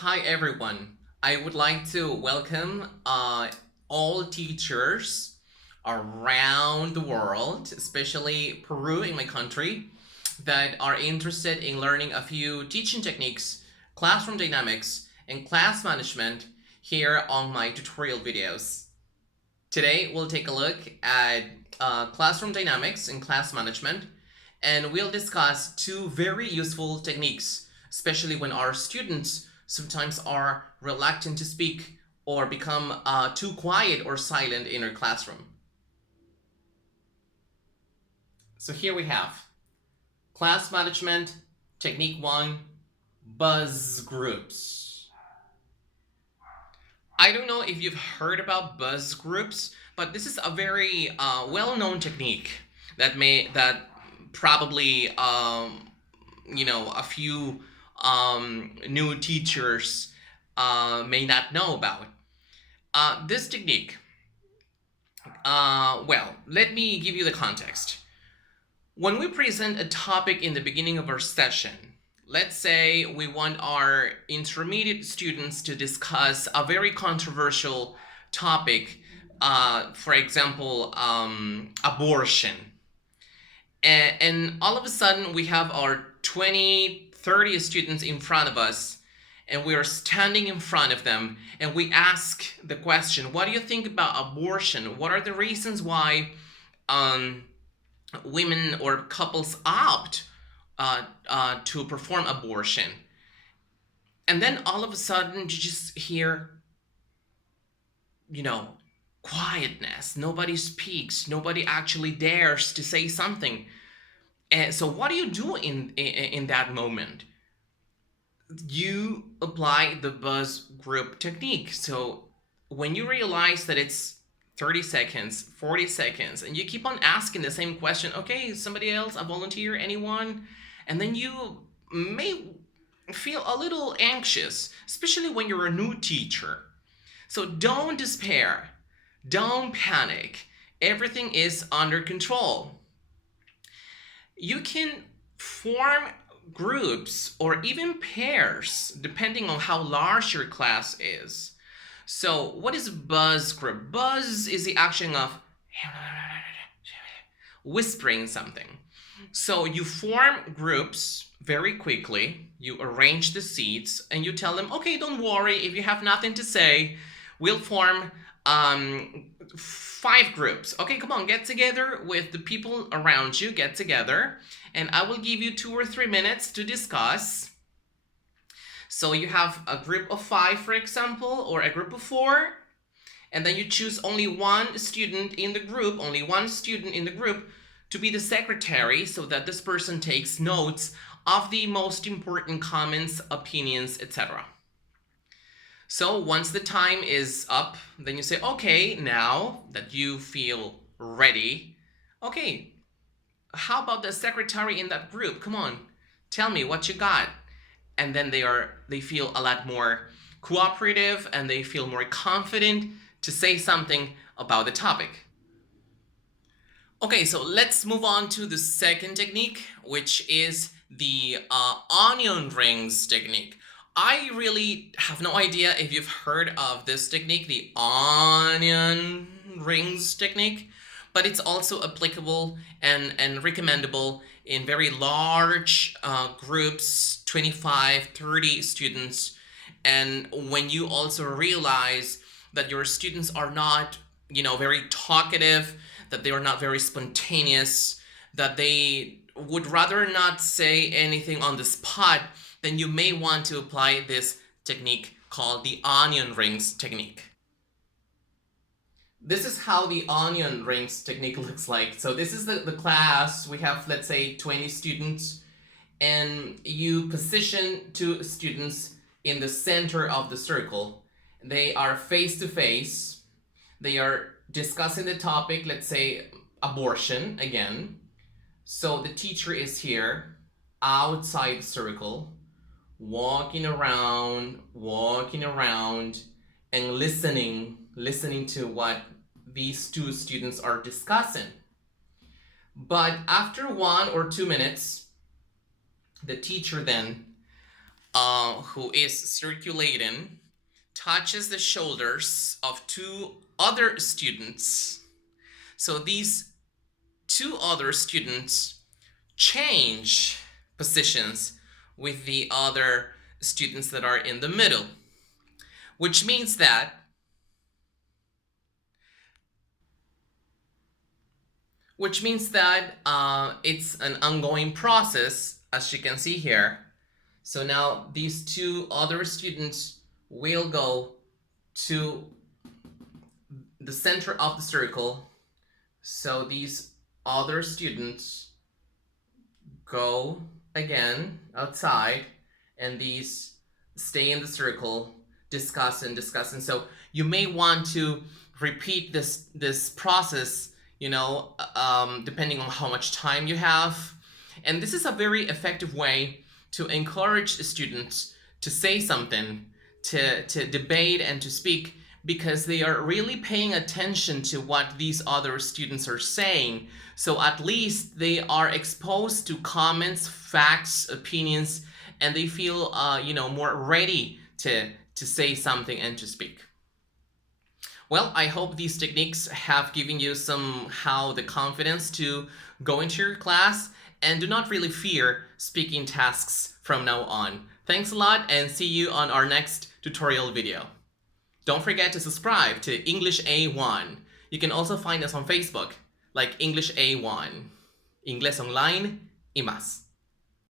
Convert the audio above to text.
Hi everyone. I would like to welcome all teachers around the world, especially Peru in my country, that are interested in learning a few teaching techniques, classroom dynamics, and class management here on my tutorial videos. Today we'll take a look at classroom dynamics and class management, and we'll discuss two very useful techniques, especially when our students sometimes are reluctant to speak or become too quiet or silent in our classroom. So here we have class management, technique 1, buzz groups. I don't know if you've heard about buzz groups, but this is a very well-known technique that probably a few new teachers may not know about. This technique, well, let me give you the context. When we present a topic in the beginning of our session, let's say we want our intermediate students to discuss a very controversial topic, for example, abortion. And all of a sudden we have our 20, 30 students in front of us, and we are standing in front of them, and we ask the question, what do you think about abortion? What are the reasons why women or couples opt to perform abortion? And then all of a sudden you just hear, quietness. Nobody speaks. Nobody actually dares to say something. And so what do you do in that moment? You apply the buzz group technique. So when you realize that it's 30 seconds, 40 seconds, and you keep on asking the same question, okay, somebody else, a volunteer, anyone? And then you may feel a little anxious, especially when you're a new teacher. So don't despair. Don't panic. Everything is under control. You can form groups or even pairs depending on how large your class is. So what is buzz group? Buzz is the action of whispering something. So you form groups very quickly, you arrange the seats, and you tell them, okay, don't worry, if you have nothing to say, we'll form 5 groups. Okay, come on, get together with the people around you, get together, and I will give you 2 or 3 minutes to discuss. So you have a group of 5, for example, or a group of 4, and then you choose only one student in the group, to be the secretary, so that this person takes notes of the most important comments, opinions, etc. So once the time is up, then you say, okay, now that you feel ready, okay, how about the secretary in that group? Come on, tell me what you got. And then they feel a lot more cooperative, and they feel more confident to say something about the topic. Okay, so let's move on to the second technique, which is the onion rings technique. I really have no idea if you've heard of this technique, the onion rings technique, but it's also applicable and recommendable in very large groups, 25, 30 students. And when you also realize that your students are not, very talkative, that they are not very spontaneous, that they would rather not say anything on the spot, then you may want to apply this technique called the onion rings technique. This is how the onion rings technique looks like. So this is the class. We have, let's say, 20 students, and you position 2 students in the center of the circle. They are face to face. They are discussing the topic, let's say abortion again. So the teacher is here outside the circle, walking around and listening to what these 2 students are discussing. But after 1 or 2 minutes, the teacher then who is circulating touches the shoulders of two other students. So these two other students change positions with the other students that are in the middle, which means that it's an ongoing process, as you can see here. So now these two other students will go to the center of the circle. So these other students go again outside, and these stay in the circle, discuss and discuss. And so you may want to repeat this process, depending on how much time you have. And this is a very effective way to encourage students to say something, to debate and to speak, because they are really paying attention to what these other students are saying. So at least they are exposed to comments, facts, opinions, and they feel more ready to say something and to speak. Well, I hope these techniques have given you somehow the confidence to go into your class, and do not really fear speaking tasks from now on. Thanks a lot, and see you on our next tutorial video. Don't forget to subscribe to English A1. You can also find us on Facebook, like English A1. Inglés online y más.